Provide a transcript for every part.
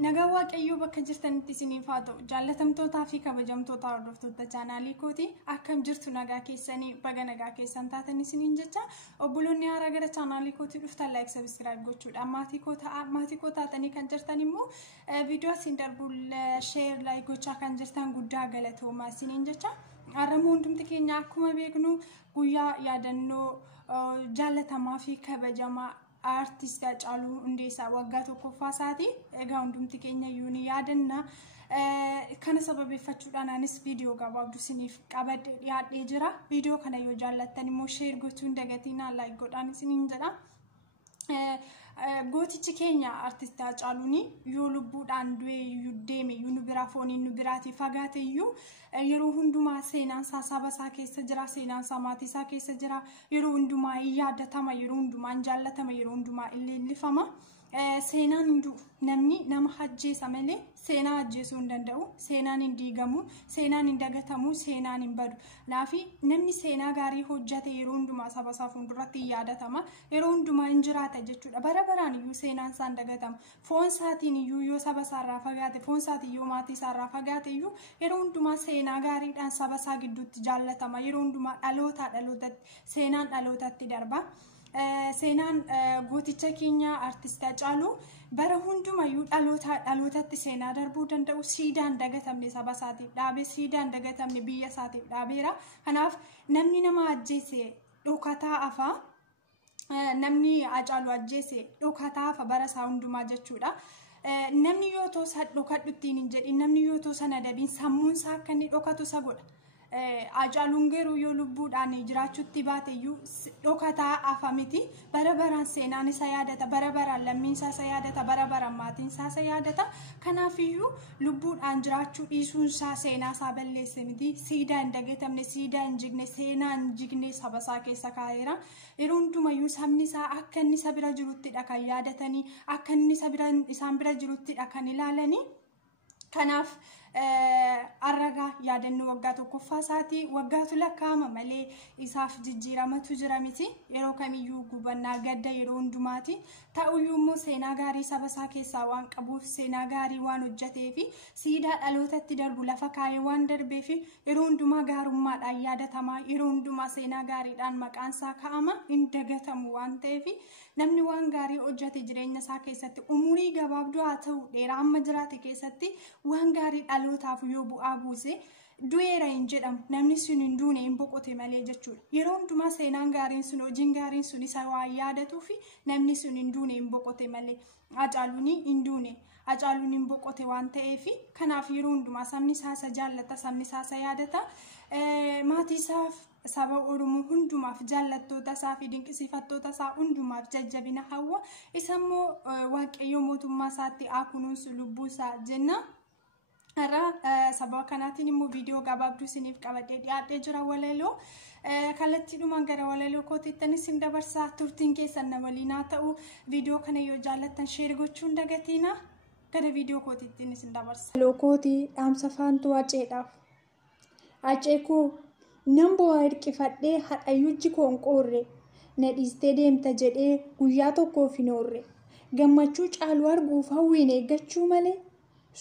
Nagaa waaqayyoo bakka jirtanitti isiniif haa ta'u. Jaallatamtootaa fi kabajamtoota hordoftoota chaanaalii kooti akkam jirtu nagaa keessanii baga nagaa keessan taatan isiniin jecha obboloonni haaraa gara chaanaalii kooti dhuftan like subscribe gochuudha. Maatii koo taatanii kan jirtan immoo viidiyoo isin darbu share like gochaa kan jirtan guddaa galatoomaa isiniin jecha. Har'ammoo hundumti keenya akkuma beeknu guyyaa yaadannoo jaallatamaa fi kabajamaa artist Haacaaluu Hundeessaa waggaa tokkoffaa isaati. Egaa hundumti keenya iyyuu ni yaadanna. Kana sababeeffachuudhaan anis viidiyoo gabaabduu isiniif qabadhee dhiyaadhee jira. Viidiyoo kana yoo jaallattan immoo share gochuu hin dagatinaa like godhaan isiniin jedha. Gootichi keenya artist Haacaaluun yoo lubbuudhaan du'ee deeme iyyuu nu biraa foonii nu biraatii fagaate iyyuu yeroo hundumaa seenaan isaa saba isaa keessa jira, seenaan isaa maatii isaa keessa jira, yeroo hundumaa yaadatama, yeroo hundumaa jaallatama, yeroo hundumaa illeellifama. Seenaan hindu namni nama ajjeesa malee seenaa ajjeesuu hin danda'u. Seenaan hin diigamu, seenaan hin dagatamu, seenaan hin badu. Naafi namni seenaa gaarii hojjate yeroo hundumaa saba isaa fuulduratti yaadatama, yeroo hundumaa hin jiraata jechuudha. Bara baraan iyyuu seenaan isaa hin dagatamu. Foon isaatiin iyyuu yoo saba isaa irraa fagaate, foon isaatiin yoo maatii isaa irraa fagaate iyyuu yeroo hundumaa seenaa gaariidhaan saba isaa gidduutti jaallatama. Yeroo hundumaa dhalootatti seenaan dhalootatti darba. Seenaan gooticha keenya artist Haacaaluu bara hundumayyuu dhalootatti seenaa darbuu danda'u. Siidaan dagatamne saba isaatiif dhaabee, siidaan dagatamne biyya isaatiif dhaabeera. Kanaaf namni nama ajjeese dhokataa hafa. Namni Haacaaluu ajjeese dhokataa hafa bara isaa hundumaa jechuudha. Namni yoo toosa dhokadhuttiin hin jedhin, namni yoo toosa nadabiin sammuun isaa akka inni dhokatu isa godha. Haacaaluun garuu yoo lubbuudhaan jiraachuutti baate iyyuu dhokataa hafa miti. Bara baraan seenaan isa yaadata, bara baraan lammiin isaa isa yaadata, bara baraan maatiin isaa isa yaadata. Kanaaf iyyuu lubbuudhaan jiraachuu dhiisuun isaa seenaa isaa balleesse miti. Siidaa hin dagatamne, siidaa hin jigne, seenaa hin jigne saba isaa keessa kaa'eera. Yeroo hundumayyuu sabni isaa akka inni isa bira jiruttidha kan yaadatanii, akka inni isaan bira jiruttidha kan ilaalanii. Kanaaf har'a yaadannoo waggaa tokkoffaa isaati. Waggaatu lakkaa'ama malee isaaf jijjiiramatu jira miti. Yeroo kamiyyuu gubannaa gadda yeroo hundumaati. Ta'uyyuu immoo seenaa gaarii saba isaa keessaa waan qabuuf, seenaa gaarii waan hojjateef, siidaa dhalootatti darbu lafa kaayee waan darbeef yeroo hundumaa gaarummaadhaan yaadatamaa, yeroo hundumaa seenaa gaariidhaan maqaan isaa kaa'ama, hin dagatamu waan ta'eef namni waan gaarii hojjate jireenya isaa keessatti umurii gabaabduu haa ta'u dheeraa amma jiraate keessatti waan gaarii dhalootaaf yoo bu'aa buuse du'eera hin jedhamu. Namni sun hin duune hin boqote malee jechuudha. Yeroo hundumaa seenaan gaariin sun, hojiin gaariin sun isa waan yaadatuuf namni sun hin duune hin boqote malee. Haacaaluun hin duune, Haacaaluun hin boqote waan ta'eef kanaaf yeroo hundumaa sabni isaa isa jaallata, sabni isaa isa yaadata. Maatii isaaf saba Oromoo hundumaaf jaallattoota isaa fi dinqisiifattoota isaa hundumaaf jajabina hawwa. Isa immoo waaqayyo mootummaa isaatti haa kunuunsu lubbuu isaa jenna. Har'a sababa kanaatiin immoo viidiyoo gabaabduu isiniif qabadhee dhiyaadhee jira. Walaloo kallattiidhumaan gara walaloo kootiitti isin dabarsaa. Turtiin keessan na waliin haa ta'u. Viidiyoo kana yoo jaallattan share gochuu hin dagatinaa. Gara viidiyoo kootiitti isin dabarsa. Walaloo kootii dhaamsa Faantuu Haceedhaaf. Haceekoo nan bo'aa hirqifadhee hadhayyuuji koon qoorre na dhiistee deemta jedhee guyyaa tokkoof hin oorre. Gammachuu caaluu arguuf hawwiin eeggachuu malee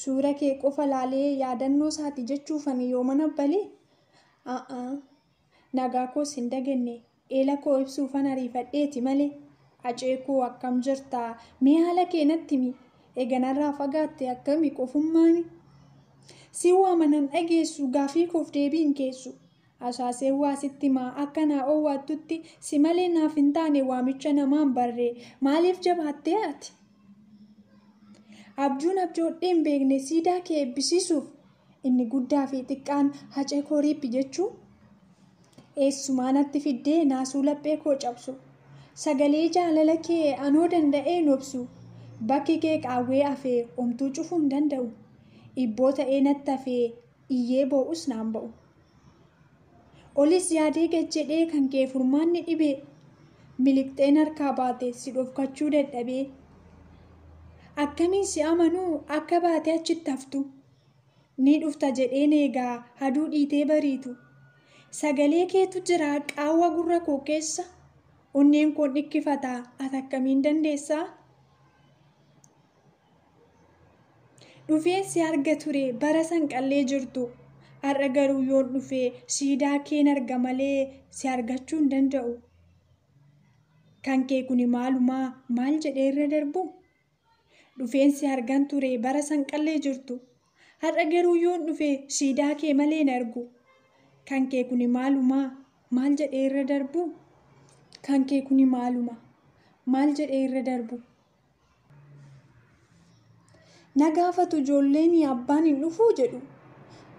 suura kee qofa laalee yaadannoo isaati jechuufani yoo mana balee. Nagaa koos hin daganne eela koo ibsuufan ariifadheeti malee. Haceekoo akkam jirtaa mee haala kee natti himi eeganarraa fagaatte akkami qofummaani. Si waamanan dhageessu gaafii koof deebiin keessu. Asaasee waasitti maa akka naa oowwaattutti si malee naaf hin taane waamicha namaan barree maaliif jabaattee ati? Abjuun abjoodhee hin beekne siidaa kee eebbisiisuuf inni guddaa fi xiqqaan Haceekoo riiphi jechuu. Eessumaa natti fiddee naasuu laphee koo cabsu. Sagalee jaalala kee anoo danda'ee nobsu. Bakki kee qaawwee hafee omtuu cufuu hin danda'u. Ibboo ta'ee natti hafee iyyee boo'us naan ba'u. Olis yaadee gad jedhee kan kee furmaanni dhibee. Miliqxeen harkaa baate si dhofkachuu dadhabee. Akkamiin si amanuu akka baate achitti haftu. Ni dhufta jedheen eegaa haduu dhiitee bariitu. Sagalee keetu jira qaawwa gurra koo keessa. Onneen koon dhikkifataa ati akkamiin dandeessaa? dhufeensi arga ture bara sanqallee jirtu. Har'a garuu yoon dhufee siidaa keen arga malee si argachuu hin danda'u. Kan kee kuni maalumaa maal jedhee irra darbu? Dhufeensi argan ture bara sanqallee jirtu. Har'a garuu yoon dhufee siidaa kee malee hin argu. Kan kee kuni maalumaa maal jedhee irra darbu? Kan kee kuni maaluma maal jedhee irra darbu? Na gaafatu ijoolleen abbaan hin dhufuu jedhu.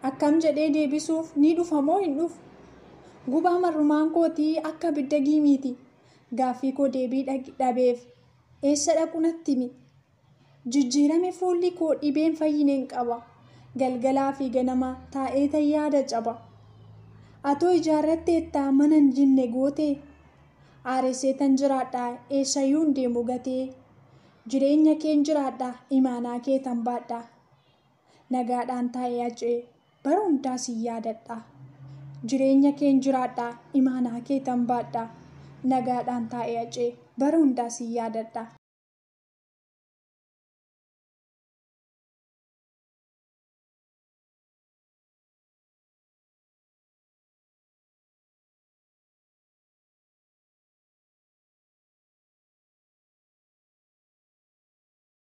Akkam jedhee deebisuuf ni dhufa moo hin dhufu? Gubaa marrumaan kootii akka abidda giimiiti. Gaaffii koo deebii dhabeef eessa dhaqu natti himi? Jijjiirame fuulli koo dhibeen fayyineen qaba. Galgalaa fi ganama taa'ee tan yaada caba. Atoo ijaarratteettaa mana hin jinne gootee. Aaressee tan jiraadhaa eessayyuu hin deemu gatee. Jireenya keen jiraadhaa imaanaa kee tan baadhaa. Nagaadhaan taa'ee acee bara hundaa si yaadadhaa. Jireenya keen jiraadhaa imaanaa kee tan baadhaa. Nagaadhaan taa'ee acee bara hundaa si yaadadhaa.